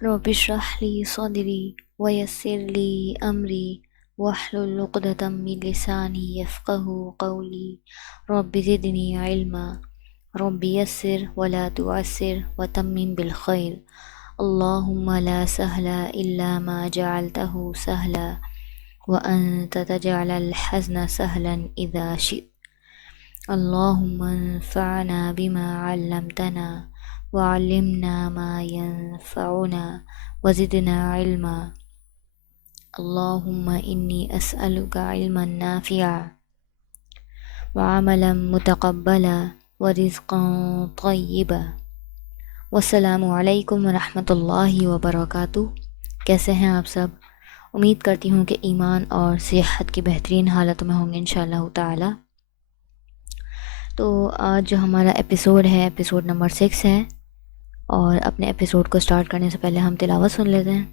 رب اشرح لي صدري ويسر لي أمري واحلل عقدة من لساني يفقه قولي رب زدني علما رب يسر ولا تعسر وتمم بالخير اللهم لا سهل إلا ما جعلته سهلا وأنت تجعل الحزن سهلا إذا شئت اللهم انفعنا بما علمتنا وعلمنا ما ينفعنا وزدنا علما اللهم إني أسألك علما نافعا وعملا متقبلا ورزقا طيبا والسلام علیکم ورحمۃ اللہ وبرکاتہ۔ کیسے ہیں آپ سب؟ امید کرتی ہوں کہ ایمان اور صحت کی بہترین حالت میں ہوں گے انشاءاللہ تعالی۔ تو آج جو ہمارا ایپیسوڈ ہے ایپیسوڈ نمبر 6 ہے، اور اپنے ایپیسوڈ کو سٹارٹ کرنے سے پہلے ہم تلاوت سن لیتے ہیں۔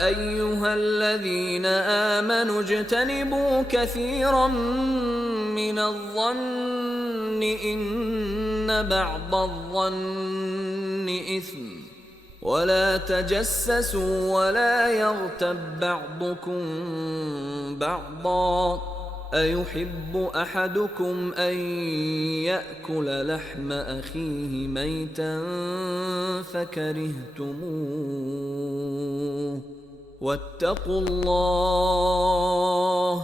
أيها الذين آمنوا اجتنبوا كثيرا من الظن إن بعض الظن إثم ولا تجسسوا ولا يغتب بعضكم بعضا أيحب أحدكم أن يأكل لحم أخيه ميتا فكرهتموه واتقوا الله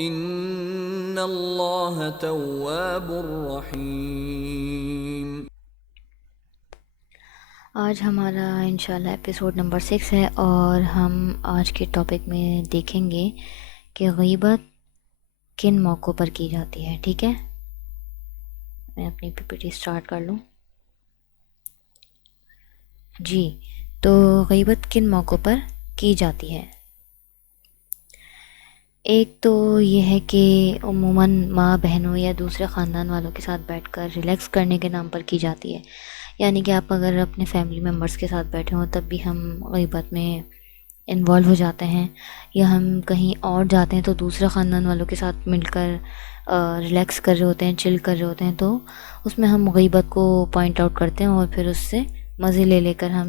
إن الله تواب رحيم۔ آج ہمارا انشاءاللہ ایپیسوڈ نمبر 6 ہے، اور ہم آج کے ٹاپک میں دیکھیں گے کہ غیبت کن موقعوں پر کی جاتی ہے۔ ٹھیک ہے، میں اپنی پی پی ٹی سٹارٹ کر لوں۔ جی، تو غیبت کن موقعوں پر کی جاتی ہے؟ ایک تو یہ ہے کہ عموماً ماں بہنوں یا دوسرے خاندان والوں کے ساتھ بیٹھ کر ریلیکس کرنے کے نام پر کی جاتی ہے، یعنی کہ آپ اگر اپنے فیملی ممبرس کے ساتھ بیٹھے ہوں تب بھی ہم غیبت میں انوالو ہو جاتے ہیں، یا ہم کہیں اور جاتے ہیں تو دوسرے خاندان والوں کے ساتھ مل کر ریلیکس کر رہے ہوتے ہیں، چل کر رہے ہوتے ہیں، تو اس میں ہم غیبت کو پوائنٹ آؤٹ کرتے ہیں اور پھر اس سے مزے لے لے کر ہم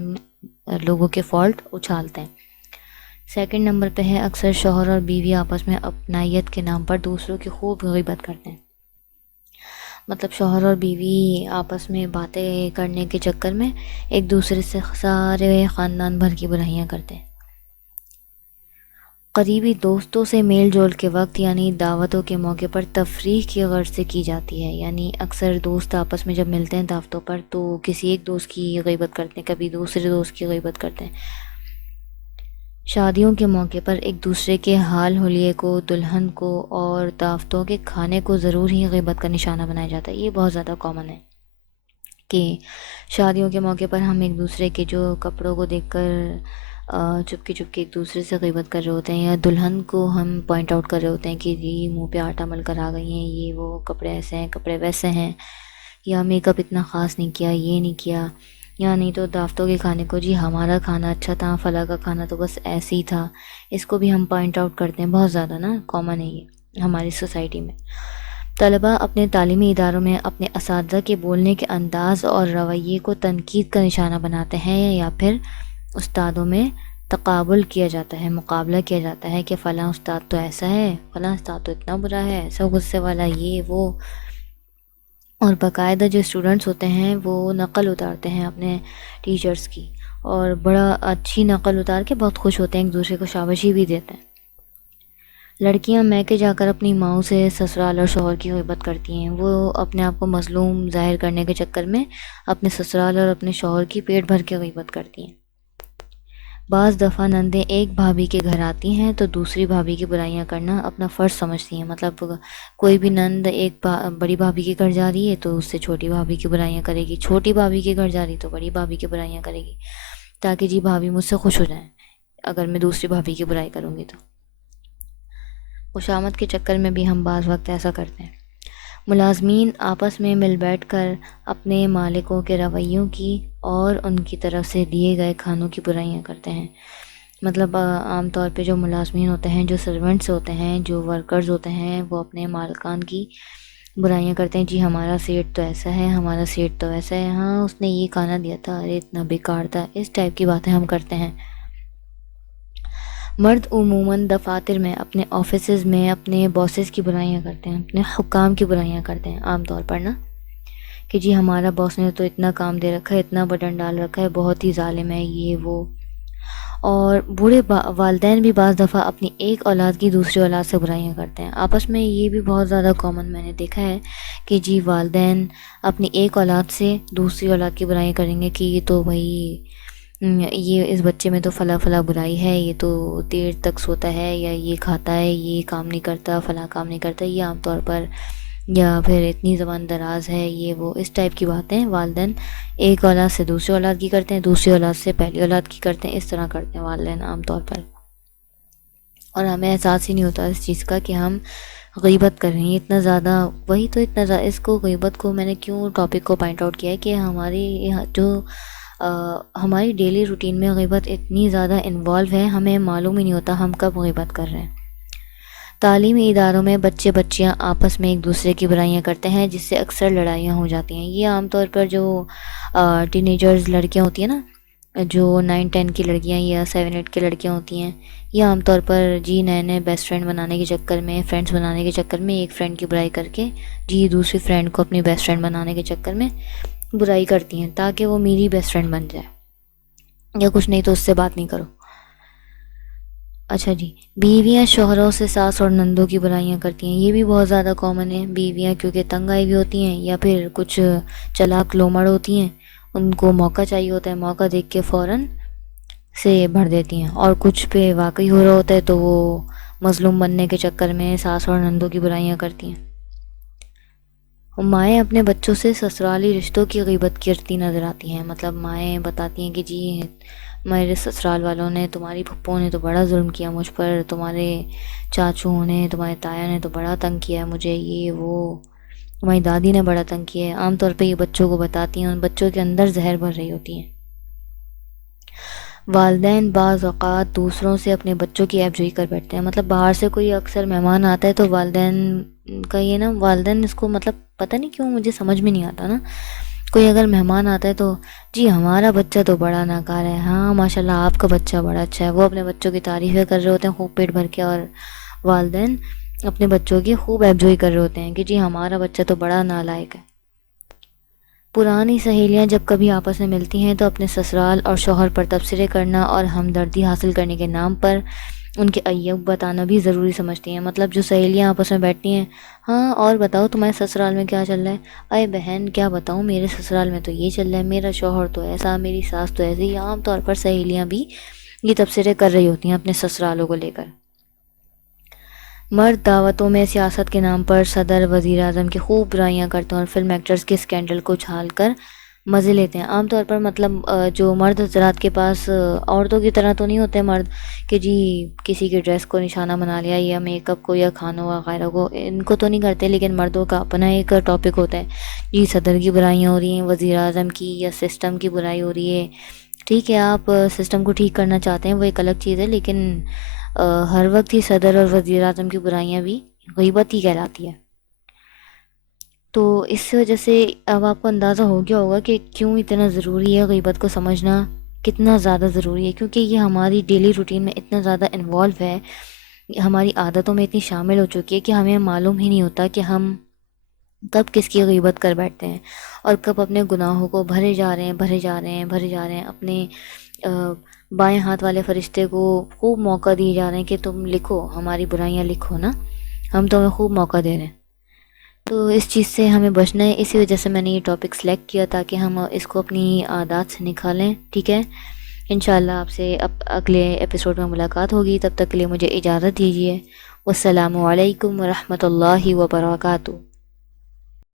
لوگوں کے فالٹ اچھالتے ہیں۔ سیکنڈ نمبر پہ ہے اکثر شوہر اور بیوی آپس میں اپنائیت کے نام پر دوسروں کی خوب غیبت کرتے ہیں، مطلب شوہر اور بیوی آپس میں باتیں کرنے کے چکر میں ایک دوسرے سے سارے خاندان بھر کی برائیاں کرتے ہیں۔ قریبی دوستوں سے میل جول کے وقت یعنی دعوتوں کے موقع پر تفریح کی غرض سے کی جاتی ہے، یعنی اکثر دوست آپس میں جب ملتے ہیں دعوتوں پر تو کسی ایک دوست کی غیبت کرتے ہیں، کبھی دوسرے دوست کی غیبت کرتے ہیں۔ شادیوں کے موقع پر ایک دوسرے کے حال حلیے کو، دلہن کو اور دعوتوں کے کھانے کو ضرور ہی غیبت کا نشانہ بنایا جاتا ہے۔ یہ بہت زیادہ کامن ہے کہ شادیوں کے موقع پر ہم ایک دوسرے کے جو کپڑوں کو دیکھ کر چپکے چپکے ایک دوسرے سے غیبت کر رہے ہوتے ہیں، یا دلہن کو ہم پوائنٹ آؤٹ کر رہے ہوتے ہیں کہ جی منہ پہ آٹا مل کر آ گئی ہیں، یہ وہ کپڑے ایسے ہیں، کپڑے ویسے ہیں، یا میک اپ اتنا خاص نہیں کیا، یہ نہیں کیا، یا نہیں تو دعوتوں کے کھانے کو جی ہمارا کھانا اچھا تھا، فلاں کا کھانا تو بس ایسے ہی تھا۔ اس کو بھی ہم پوائنٹ آؤٹ کرتے ہیں، بہت زیادہ نا کامن ہے یہ ہماری سوسائٹی میں۔ طلباء اپنے تعلیمی اداروں میں اپنے اساتذہ کے بولنے کے انداز اور رویے کو تنقید کا نشانہ بناتے ہیں، یا پھر استادوں میں تقابل کیا جاتا ہے، مقابلہ کیا جاتا ہے کہ فلاں استاد تو ایسا ہے، فلاں استاد تو اتنا برا ہے، ایسا غصے والا، یہ وہ، اور باقاعدہ جو اسٹوڈنٹس ہوتے ہیں وہ نقل اتارتے ہیں اپنے ٹیچرز کی، اور بڑا اچھی نقل اتار کے بہت خوش ہوتے ہیں، ایک دوسرے کو شاباشی بھی دیتے ہیں۔ لڑکیاں میکے جا کر اپنی ماؤں سے سسرال اور شوہر کی غیبت کرتی ہیں، وہ اپنے آپ کو مظلوم ظاہر کرنے کے چکر میں اپنے سسرال اور اپنے شوہر کی پیٹ بھر کے غیبت کرتی ہیں۔ بعض دفعہ نندیں ایک بھابھی کے گھر آتی ہیں تو دوسری بھابھی کی برائیاں کرنا اپنا فرض سمجھتی ہیں، مطلب کوئی بھی نند ایک بڑی بھابھی کے گھر جا رہی ہے تو اس سے چھوٹی بھابھی کی برائیاں کرے گی، چھوٹی بھابھی کے گھر جا رہی تو بڑی بھابھی کی برائیاں کرے گی، تاکہ جی بھابھی مجھ سے خوش ہو جائیں اگر میں دوسری بھابھی کی برائی کروں گی تو۔ خوشامد کے چکر میں بھی ہم بعض وقت ایسا کرتے ہیں۔ ملازمین آپس میں مل بیٹھ کر اپنے مالکوں کے رویوں کی اور ان کی طرف سے دیے گئے کھانوں کی برائیاں کرتے ہیں، مطلب عام طور پہ جو ملازمین ہوتے ہیں، جو سرونٹس ہوتے ہیں، جو ورکرز ہوتے ہیں، وہ اپنے مالکان کی برائیاں کرتے ہیں، جی ہمارا سیٹ تو ایسا ہے، ہمارا سیٹ تو ویسا ہے، ہاں اس نے یہ کھانا دیا تھا، ارے اتنا بیکار تھا، اس ٹائپ کی باتیں ہم کرتے ہیں۔ مرد عموماً دفاتر میں، اپنے آفیسز میں اپنے باسز کی برائیاں کرتے ہیں، اپنے حکام کی برائیاں کرتے ہیں عام طور پر نا، کہ جی ہمارا باس نے تو اتنا کام دے رکھا ہے، اتنا بٹن ڈال رکھا ہے، بہت ہی ظالم ہے یہ وہ۔ اور بوڑھے والدین بھی بعض دفعہ اپنی ایک اولاد کی دوسری اولاد سے برائیاں کرتے ہیں آپس میں، یہ بھی بہت زیادہ کامن میں نے دیکھا ہے کہ جی والدین اپنی ایک اولاد سے دوسری اولاد کی برائیاں کریں گے کہ یہ تو بھائی یہ اس بچے میں تو فلاں فلاں برائی ہے، یہ تو دیر تک سوتا ہے، یا یہ کھاتا ہے، یہ کام نہیں کرتا، فلاں کام نہیں کرتا، یہ عام طور پر، یا پھر اتنی زبان دراز ہے، یہ وہ، اس ٹائپ کی باتیں والدین ایک اولاد سے دوسری اولاد کی کرتے ہیں، دوسری اولاد سے پہلی اولاد کی کرتے ہیں، اس طرح کرتے ہیں والدین عام طور پر، اور ہمیں احساس ہی نہیں ہوتا اس چیز کا کہ ہم غیبت کر رہے ہیں اتنا زیادہ۔ وہی تو اتنا زیادہ اس کو غیبت کو میں نے کیوں ٹاپک کو پوائنٹ آؤٹ کیا ہے کہ ہماری جو ہماری ڈیلی روٹین میں غیبت اتنی زیادہ انوالو ہے، ہمیں معلوم ہی نہیں ہوتا ہم کب غیبت کر رہے ہیں۔ تعلیمی اداروں میں بچے بچیاں آپس میں ایک دوسرے کی برائیاں کرتے ہیں، جس سے اکثر لڑائیاں ہو جاتی ہیں۔ یہ عام طور پر جو ٹینیجرز لڑکیاں ہوتی ہیں نا، جو 9-10 کی لڑکیاں یا 7-8 کی لڑکیاں ہوتی ہیں، یہ عام طور پر جی نئے نئے بیسٹ فرینڈ بنانے کے چکر میں، فرینڈس بنانے کے چکر میں ایک فرینڈ کی برائی کر کے جی دوسری فرینڈ کو اپنی بیسٹ فرینڈ بنانے کے چکر میں برائی کرتی ہیں تاکہ وہ میری بیسٹ فرینڈ بن جائے، یا کچھ نہیں تو اس سے بات نہیں کرو۔ اچھا جی، بیویاں شوہروں سے ساس اور نندوں کی برائیاں کرتی ہیں، یہ بھی بہت زیادہ کامن ہے۔ بیویاں کیونکہ تنگ آئی ہوئی ہوتی ہیں یا پھر کچھ چلاک لومڑ ہوتی ہیں، ان کو موقع چاہیے ہوتا ہے، موقع دیکھ کے فوراً سے بھر دیتی ہیں، اور کچھ پہ واقعی ہو رہا ہوتا ہے تو وہ مظلوم بننے کے چکر میں ساس اور نندوں کی برائیاں کرتی ہیں۔ مائیں اپنے بچوں سے سسرالی رشتوں کی غیبت کرتی نظر آتی ہیں، مطلب مائیں بتاتی ہیں کہ جی میرے سسرال والوں نے، تمہاری پھپھو نے تو بڑا ظلم کیا مجھ پر، تمہارے چاچو نے، تمہارے تایا نے تو بڑا تنگ کیا ہے مجھے، یہ وہ، تمہاری دادی نے بڑا تنگ کیا ہے۔ عام طور پہ یہ بچوں کو بتاتی ہیں، ان بچوں کے اندر زہر بھر رہی ہوتی ہیں۔ والدین بعض اوقات دوسروں سے اپنے بچوں کی عیب جوئی کر بیٹھتے ہیں، مطلب باہر سے کوئی اکثر مہمان آتا ہے تو والدین کا یہ نا، والدین اس کو مطلب پتہ نہیں کیوں مجھے سمجھ میں نہیں آتا نا، کوئی اگر مہمان آتا ہے تو جی ہمارا بچہ تو بڑا ناکار ہے، ہاں ماشاءاللہ آپ کا بچہ بڑا اچھا ہے، وہ اپنے بچوں کی تعریفیں کر رہے ہوتے ہیں خوب پیٹ بھر کے، اور والدین اپنے بچوں کی خوب عیب جوئی کر رہے ہوتے ہیں کہ جی ہمارا بچہ تو بڑا نالائق ہے۔ پرانی سہیلیاں جب کبھی آپس میں ملتی ہیں تو اپنے سسرال اور شوہر پر تبصرے کرنا اور ہمدردی حاصل کرنے کے نام پر ان کے عیب بتانا بھی ضروری سمجھتی ہیں، مطلب جو سہیلیاں آپس میں بیٹھتی ہیں، ہاں اور بتاؤ تمہارے سسرال میں کیا چل رہا ہے، اے بہن کیا بتاؤں میرے سسرال میں تو یہ چل رہا ہے، میرا شوہر تو ایسا، میری ساس تو ایسی، عام طور پر سہیلیاں بھی یہ تبصرے کر رہی ہوتی ہیں اپنے سسرالوں کو لے کر۔ مرد دعوتوں میں سیاست کے نام پر صدر، وزیر اعظم کی خوب برائیاں کرتے ہیں اور فلم ایکٹرز کے اسکینڈل کو چھال کر مزے لیتے ہیں۔ عام طور پر مطلب جو مرد حضرات کے پاس عورتوں کی طرح تو نہیں ہوتے مرد کہ جی کسی کی ڈریس کو نشانہ بنا لیا یا میک اپ کو یا کھانوں وغیرہ کو، ان کو تو نہیں کرتے، لیکن مردوں کا اپنا ایک ٹاپک ہوتا ہے، جی صدر کی برائیاں ہو رہی ہیں، وزیر اعظم کی یا سسٹم کی برائی ہو رہی ہے، ٹھیک ہے آپ سسٹم کو ٹھیک کرنا چاہتے ہیں وہ ایک الگ چیز ہے، لیکن ہر وقت ہی صدر اور وزیر اعظم کی برائیاں بھی غیبت ہی کہلاتی ہے۔ تو اس وجہ سے اب آپ کو اندازہ ہو گیا ہوگا کہ کیوں اتنا ضروری ہے غیبت کو سمجھنا، کتنا زیادہ ضروری ہے، کیونکہ یہ ہماری ڈیلی روٹین میں اتنا زیادہ انوالو ہے، ہماری عادتوں میں اتنی شامل ہو چکی ہے کہ ہمیں معلوم ہی نہیں ہوتا کہ ہم کب کس کی غیبت کر بیٹھتے ہیں اور کب اپنے گناہوں کو بھرے جا رہے ہیں، بھرے جا رہے ہیں، بھرے جا رہے ہیں، اپنے بائیں ہاتھ والے فرشتے کو خوب موقع دیے جا رہے ہیں کہ تم لکھو ہماری برائیاں، لکھو نا، ہم تمہیں خوب موقع دے رہے ہیں۔ تو اس چیز سے ہمیں بچنا ہے، اسی وجہ سے میں نے یہ ٹاپک سلیکٹ کیا تاکہ ہم اس کو اپنی عادات سے نکالیں، ٹھیک ہے۔ انشاءاللہ آپ سے اگلے ایپیسوڈ میں ملاقات ہوگی، تب تک کے لیے مجھے اجازت دیجیے۔ والسلام علیکم ورحمۃ اللہ وبرکاتہ۔